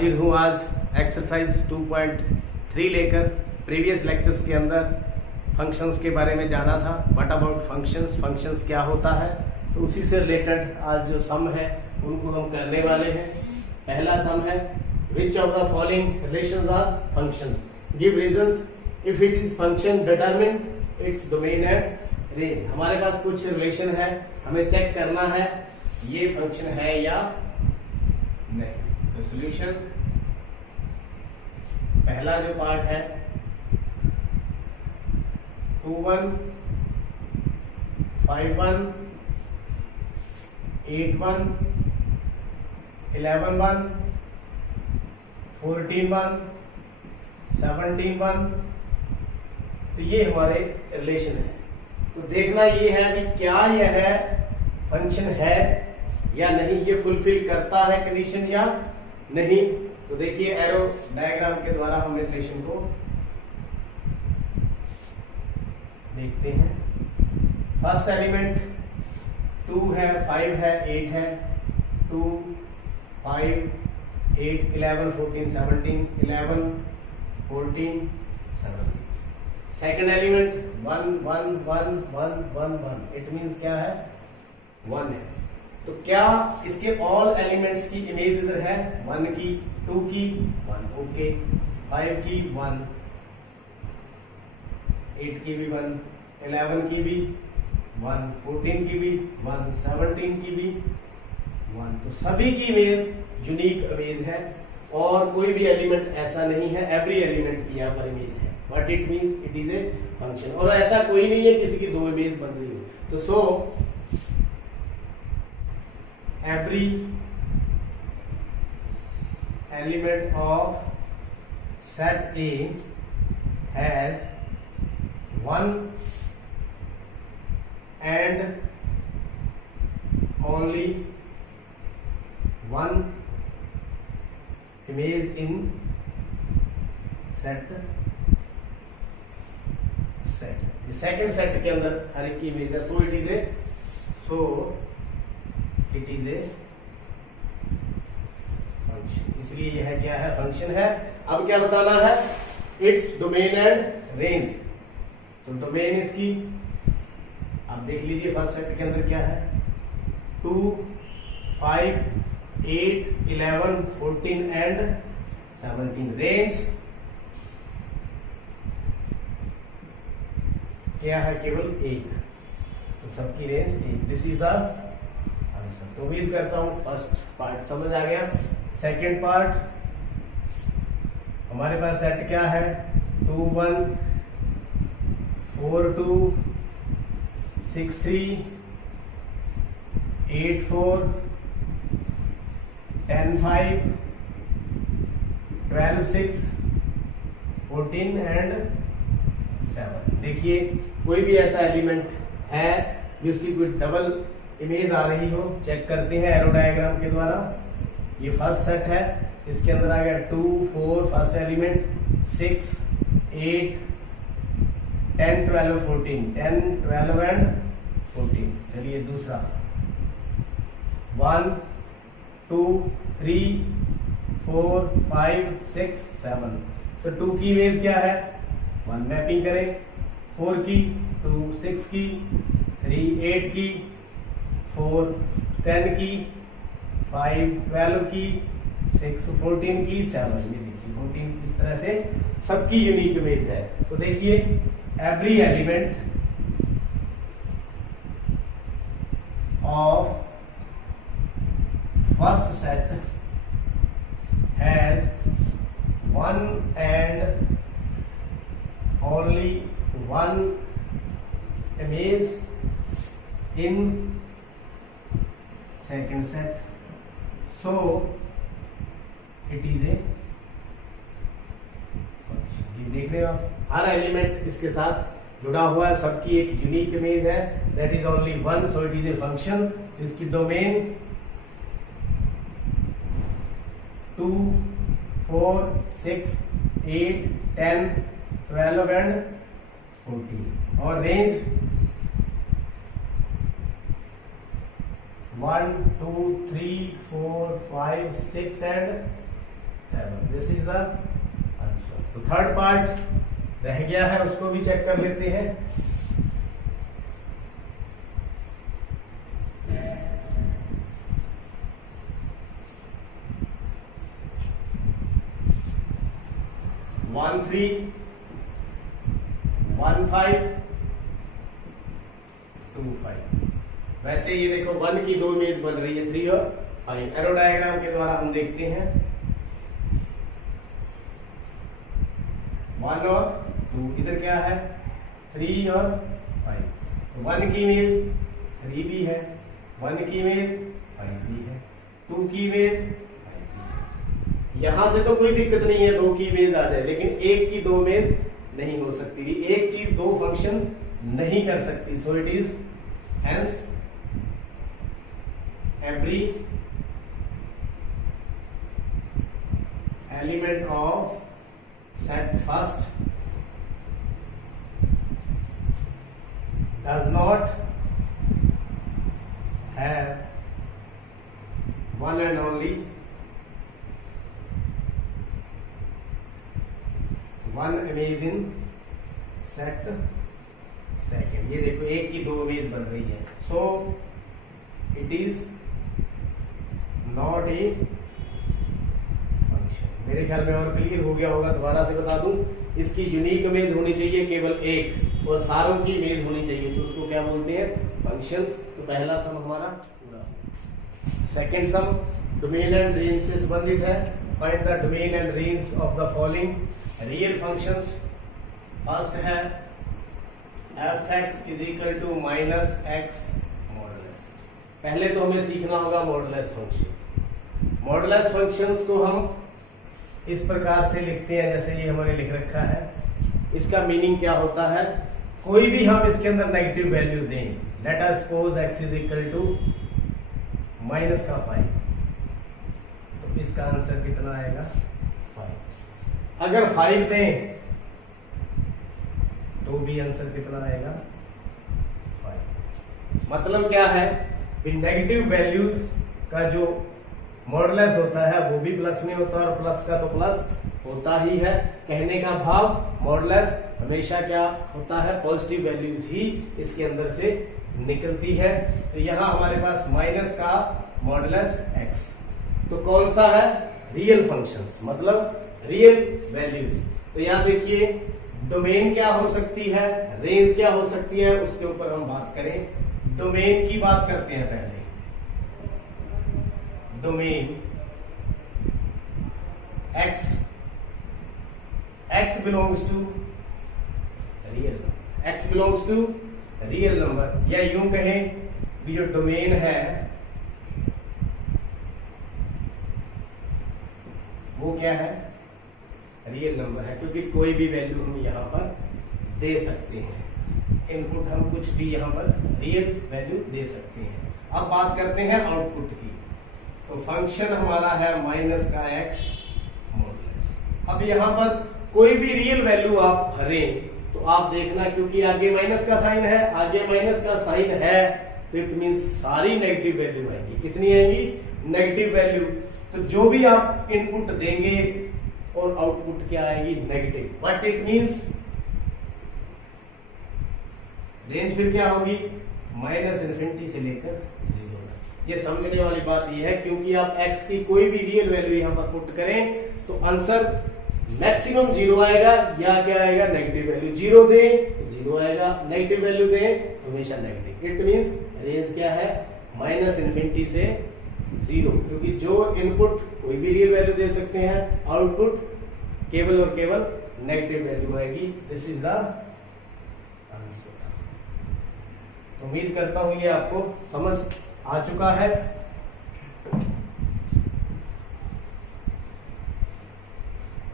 हाजिर हूँ आज एक्सरसाइज 2.3 लेकर। प्रीवियस लेक्चर्स के अंदर फंक्शंस के बारे में जाना था। व्हाट अबाउट फंक्शंस क्या होता है, तो उसी से रिलेटेड आज जो सम है उनको हम करने वाले हैं। पहला सम है which of the following relations are functions, give reasons if it is function determine its domain and range. हमारे पास कुछ रिलेशन है, हमें चेक करना है ये फंक्शन है या नहीं। तो सॉल्यूशन, पहला जो पार्ट है 2 1 5 1 8 1 11 1 14 1 17 1। तो ये हमारे रिलेशन है। तो देखना ये है कि क्या यह फंक्शन है या नहीं, ये फुलफिल करता है कंडीशन या नहीं। तो देखिए एरो डायग्राम के द्वारा हम रिलेशन को देखते हैं। फर्स्ट एलिमेंट 2 है, 5 है, 8 है। 2 5 8 11 14 17 11 14 17। Second element 1 1 1 1 1 1। इट मीन्स क्या है, 1 है। तो क्या इसके ऑल एलिमेंट्स की इमेज इधर है, 1 की, 2 की 1, ओके, 5 की 1, 8 की भी 1, 11 की भी 1, 14 की भी 1, 17 की भी 1। तो सभी की इमेज यूनिक इमेज है और कोई भी एलिमेंट ऐसा नहीं है, एवरी एलिमेंट की यहाँ पर इमेज है। What it means, it is a function. और ऐसा कोई नहीं है किसी की 2 इमेज बन रही हो। तो सो every element of set A has one and only one image in set। Second set के अंदर हर एक की इमेज है। So it is a function. इसलिए यह क्या है, फंक्शन है। अब क्या बताना है, इट्स डोमेन एंड रेंज। तो डोमेन इसकी अब देख लीजिए फर्स्ट सेट के अंदर क्या है, 2 5 8 11 14 एंड 17। रेंज क्या है, केवल 1। तो सबकी range 1। This is the answer. तो उम्मीद करता हूं फर्स्ट पार्ट समझ आ गया। सेकंड पार्ट हमारे पास सेट क्या है, 2 1 4 2 6 3 8 4 10 5 12 6 14 एंड 7। देखिए कोई भी ऐसा एलिमेंट है जिसकी कोई डबल इमेज आ रही हो, चेक करते हैं एरो डायग्राम के द्वारा। ये फर्स्ट सेट है, इसके अंदर आ गया 2 4 फर्स्ट एलिमेंट, 6 8 10 12 14 10 12 एंड 14। चलिए दूसरा 1 2 3 4 5 6 7। तो 2 की इमेज क्या है, 1 मैपिंग करें। 4 की 2 6 की 3 8 की 4 10 की 5 12 की 6 14 की 7। ये देखिए 14 इस तरह से सबकी यूनिक इमेज है। तो देखिए every element of first set has one and only one image in second set. So it is a, ये देख रहे हो आप, हर एलिमेंट इसके साथ जुड़ा हुआ है, सबकी एक यूनिक इमेज है, that is only one. So it is a function. इसकी डोमेन 2 4 6 8 10 12 एंड 14। और range 1 2 3 4 5 6 and 7। This is the answer. तो थर्ड पार्ट रह गया है, उसको भी चेक कर लेते हैं। वन 3 1 5 2 5। वैसे ये देखो 1 की 2 इमेज बन रही है 3 और 5। एरो डायग्राम के द्वारा हम देखते हैं 1 और 2, इधर क्या है 3 और 5। 1 की इमेज 3 भी है, 1 की इमेज 5 भी है, 2 की इमेज 5 भी है। यहां से तो कोई दिक्कत नहीं है 2 की इमेज आ जाए, लेकिन 1 की 2 इमेज नहीं हो सकती। एक चीज 2 फंक्शन नहीं कर सकती। So it is hence every element of set first does not have one and only one image in set second। ये देखो 1 की 2 इमेज बन रही है। So it is not a function. मेरे ख्याल में और क्लियर हो गया होगा। दोबारा से बता दूं, इसकी यूनिक इमेज होनी चाहिए केवल एक, और सारों की इमेज होनी चाहिए, तो उसको क्या बोलते हैं फंक्शंस। तो पहला सम हमारा पूरा। Second sum domain and range से संबंधित है। Find the domain and range of the following real functions. First है f(x) is equal to -x modulus. पहले तो हमें सीखना होगा मॉडुलस फंक्शन। मॉडुलस फंक्शंस को हम इस प्रकार से लिखते हैं जैसे ये हमारे लिख रखा है। इसका मीनिंग क्या होता है, कोई भी हम इसके अंदर नेगेटिव वैल्यू दें। Let us suppose x is equal to -5, तो इसका आंसर कितना आएगा 5। अगर 5 दें तो भी आंसर कितना आएगा 5। मतलब क्या है, नेगेटिव वैल्यूज का जो मॉडुलस होता है वो भी प्लस में होता है, और प्लस का तो प्लस होता ही है। कहने का भाव मॉडुलस हमेशा क्या होता है, पॉजिटिव वैल्यूज ही इसके अंदर से निकलती है। तो यहां हमारे पास माइनस का मॉडुलस x, तो कौन सा है रियल फंक्शंस, मतलब रियल वैल्यूज। तो यहां देखिए डोमेन क्या हो सकती है, रेंज क्या हो सकती है, उसके ऊपर हम बात करें। डोमेन की बात करते हैं पहले। Domain x belongs to real, x belongs to real number, या यूं कहें कि जो डोमेन है वो क्या है रियल नंबर है, क्योंकि कोई भी वैल्यू हम यहां पर दे सकते हैं। इनपुट हम कुछ भी यहां पर रियल वैल्यू दे सकते हैं। अब बात करते हैं आउटपुट की। तो फंक्शन हमारा है माइनस का x मॉडुलस। अब यहां पर कोई भी रियल वैल्यू आप भरें तो आप देखना, क्योंकि आगे माइनस का साइन है, आगे माइनस का साइन है, तो इट मींस सारी नेगेटिव वैल्यू आएंगी। कितनी आएंगी नेगेटिव वैल्यू। तो जो भी आप इनपुट देंगे और आउटपुट क्या आएगी negative. What it means, range फिर क्या होगी -∞ से लेकर 0। ये समझने वाली बात ये है, क्योंकि आप x की कोई भी रियल वैल्यू यहां पर पुट करें तो आंसर मैक्सिमम 0 आएगा, या क्या आएगा नेगेटिव वैल्यू। 0 दें तो 0 आएगा, नेगेटिव वैल्यू दें तो हमेशा नेगेटिव। इट मींस रेंज क्या है -∞ से 0, क्योंकि जो इनपुट कोई भी रियल वैल्यू दे सकते हैं, आउटपुट केवल और केवल नेगेटिव वैल्यू आएगी। This is the answer. उम्मीद करता हूं ये आपको समझ आ चुका है।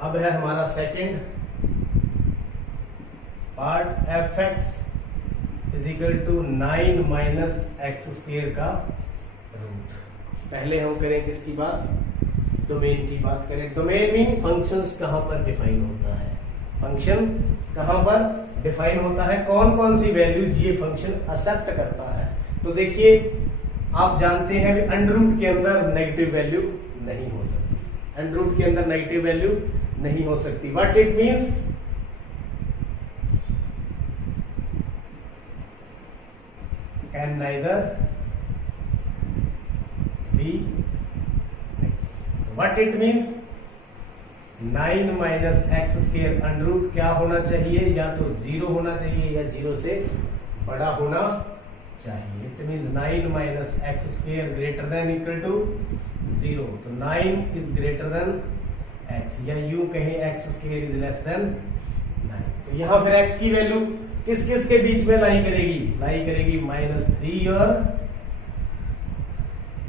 अब है हमारा second part, f(x) is equal to 9 - x² का रूट। पहले हम करें किसकी बात, डोमेन की बात करें। डोमेन मीन फंक्शंस कहां पर डिफाइन होता है, फंक्शन कहां पर डिफाइन होता है, कौन कौन सी वैल्यूज ये फंक्शन एक्सेप्ट करता है। तो देखिए आप जानते हैं अंडर रूट के अंदर नेगेटिव वैल्यू नहीं हो सकती, अंडर रूट के अंदर नेगेटिव वैल्यू नहीं हो सकती। What it means, can neither be. What it means 9 minus x square under root क्या होना चाहिए, या तो 0 होना चाहिए या 0 से बड़ा होना चाहिए। It means 9 minus x square greater than equal to 0। तो 9 इज ग्रेटर देन x, या यूं कहें x square is less than 9। तो यहां फिर x की वैल्यू किस किस के बीच में लाई करेगी -3 और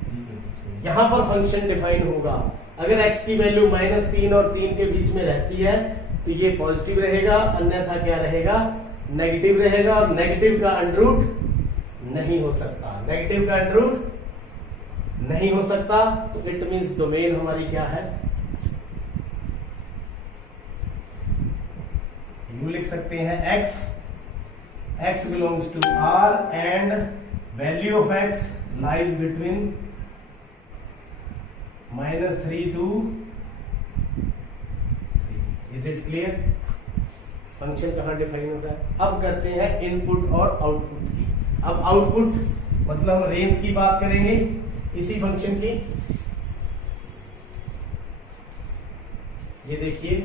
3 के बीच में। यहां पर फंक्शन डिफाइन होगा। अगर x की वैल्यू -3 और 3 के बीच में रहती है तो ये पॉजिटिव रहेगा, अन्यथा क्या रहेगा, नेगेटिव रहेगा। और नेगेटिव का अंडर रूट नहीं हो सकता, नेगेटिव का अंडर रूट नहीं हो सकता। तो इट मींस डोमेन हमारी क्या है, यू लिख सकते हैं x belongs to R and value of x lies between -3 to 3। Is it clear? Function कहां डिफाइन होता है। अब करते हैं इनपुट और आउटपुट की। अब आउटपुट मतलब हम रेंज की बात करेंगे इसी फंक्शन की। ये देखिए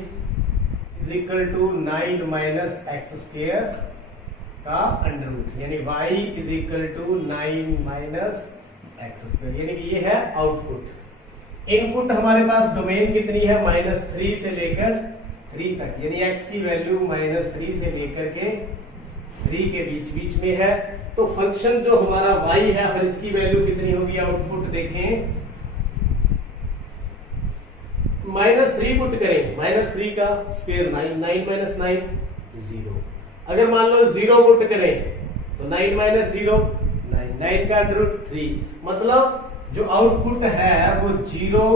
is equal to 9 minus x square का अंडर रूट, यानी y is equal to 9 minus x square, यानी कि ये है आउटपुट। इनपुट हमारे पास डोमेन कितनी है, -3 से लेकर 3 तक, यानी x की वैल्यू -3 से लेकर के 3 के बीच में है। तो फंक्शन जो हमारा y है, और इसकी वैल्यू कितनी होगी, आउटपुट देखें -3 पुट करें, -3 का स्क्वायर 9, 9 माइनस 9 0। अगर मान लो 0 पुट करें तो 9 माइनस 0 9, 9 का अंडर रूट 3। मतलब जो आउटपुट है वो 0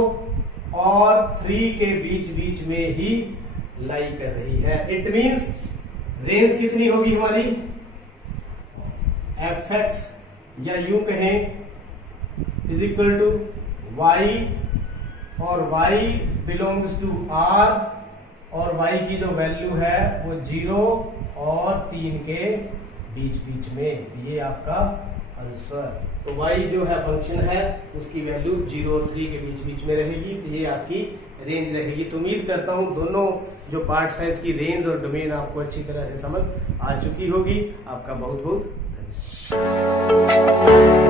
और 3 के बीच में ही लाई कर रही है। इट मींस रेंज कितनी होगी हमारी, fx या यूं कहें इज इक्वल टू y, और y बिलोंग्स टू R, और y की जो वैल्यू है वो 0 और 3 के बीच में। ये आपका आंसर। तो y जो है फंक्शन है उसकी वैल्यू 0 और 3 के बीच में रहेगी। तो ये आपकी रेंज रहेगी। तो उम्मीद करता हूं दोनों जो पार्ट्स है इसकी रेंज और डोमेन आपको अच्छी तरह से समझ आ चुकी होगी। आपका बहुत बहुत धन्यवाद।